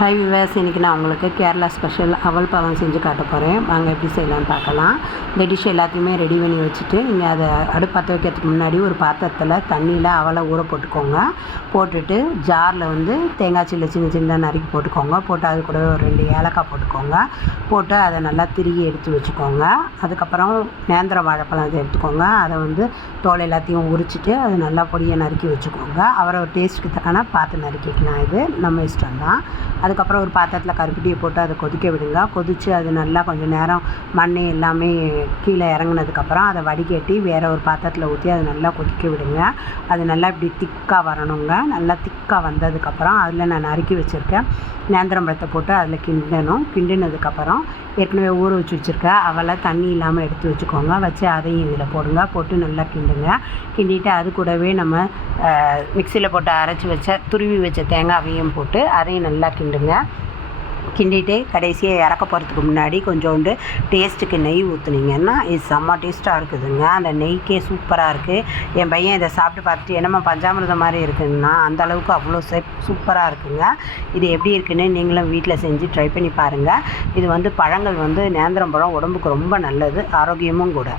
Hi விவாஸ், இன்றைக்கி நான் உங்களுக்கு கேரளா ஸ்பெஷல் அவல் பழம் செஞ்சு காட்ட போகிறேன். வாங்க எப்படி செய்யலான்னு பார்க்கலாம். இந்த டிஷ் எல்லாத்தையுமே ரெடி பண்ணி வச்சுட்டு நீங்கள் அதை அடுப்பு பற்ற வைக்கிறதுக்கு முன்னாடி ஒரு பாத்திரத்தில் தண்ணியில் அவலை ஊற போட்டுக்கோங்க. போட்டுட்டு ஜாரில் தேங்காய் சில்லை சின்ன சின்னதாக நறுக்கி போட்டுக்கோங்க. போட்டு அது கூட ஒரு 2 ஏலக்காய் போட்டுக்கோங்க. போட்டு அதை நல்லா திருகி எடுத்து வச்சுக்கோங்க. அதுக்கப்புறம் நேந்திரம் வாழைப்பழம் அதை எடுத்துக்கோங்க. அதை தோல் எல்லாத்தையும் உரிச்சிட்டு அது நல்லா பொடியை நறுக்கி வச்சுக்கோங்க. அவரை டேஸ்ட்டுக்கு தக்கன பார்த்து நறுக்கிக்கலாம், இது நம்ம இஷ்டம்தான். அதுக்கப்புறம் ஒரு பாத்திரத்தில் கருப்பட்டியை போட்டு அதை கொதிக்க விடுங்க. கொதித்து அது நல்லா கொஞ்சம் நேரம் மண் எல்லாமே கீழே இறங்கினதுக்கப்புறம் அதை வடிகட்டி வேறு ஒரு பாத்திரத்தில் ஊற்றி அதை நல்லா கொதிக்க விடுங்க. அது நல்லா இப்படி திக்காக வரணுங்க. நல்லா திக்காக வந்ததுக்கப்புறம் அதில் நான் நறுக்கி வச்சுருக்கேன் நேந்திரம் பழத்தை போட்டு அதில் கிண்டணும். கிண்டினதுக்கப்புறம் ஏற்கனவே ஊற வச்சு வச்சுருக்கேன் அவலை தண்ணி இல்லாமல் எடுத்து வச்சுக்கோங்க. வச்சு அதையும் இதில் போடுங்க. போட்டு நல்லா கிண்டுங்க. கிண்டிட்டு அது கூடவே நம்ம மிக்சியில் போட்டு அரைச்சி வச்ச துருவி வச்ச தேங்காயையும் போட்டு அதையும் நல்லா கிண்டுங்க. கிண்டிகிட்டே கடைசியாக இறக்க போகிறதுக்கு முன்னாடி கொஞ்சோண்டு டேஸ்ட்டுக்கு நெய் ஊற்றுனீங்கன்னா இது செம்ம டேஸ்ட்டாக இருக்குதுங்க. அந்த நெய்க்கே சூப்பராக இருக்குது. என் பையன் இதை சாப்பிட்டு பார்த்துட்டு என்னம்மா பஞ்சாமிர்தம் மாதிரி இருக்குதுன்னா அந்தளவுக்கு அவ்வளோ சூப்பராக இருக்குங்க. இது எப்படி இருக்குன்னு நீங்களும் வீட்டில் செஞ்சு ட்ரை பண்ணி பாருங்கள். இது பழங்கள் நேந்திரம் பழம் உடம்புக்கு ரொம்ப நல்லது, ஆரோக்கியமும் கூட.